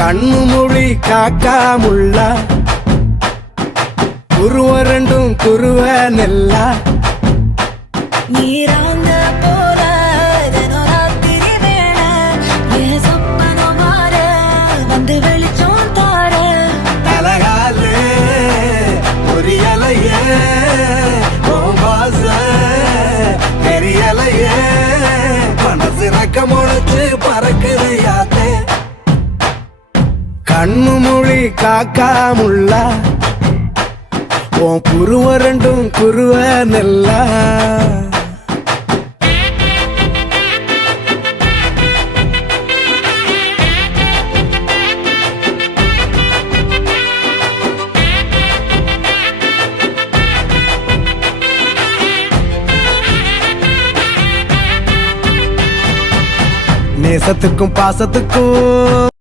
கண்ணு மொழி காக்காமுள்ள குருவ ரெண்டும் குருவ நெல்லா நீராங்க போல தினராத்திரி வேளை என் சொப்பனம் மாற வந்து வெளிச்சம் தார தலகாலே பொரியலையே ஓம்பாச பெரியலையே மனசு ரக்க முளைச்சு பறக்குது யாத்தே கண்ணு மொழி காக்காமுள்ள உன் குருவ ரெண்டும் குருவ நெல்லா நேசத்துக்கும் பாசத்துக்கும்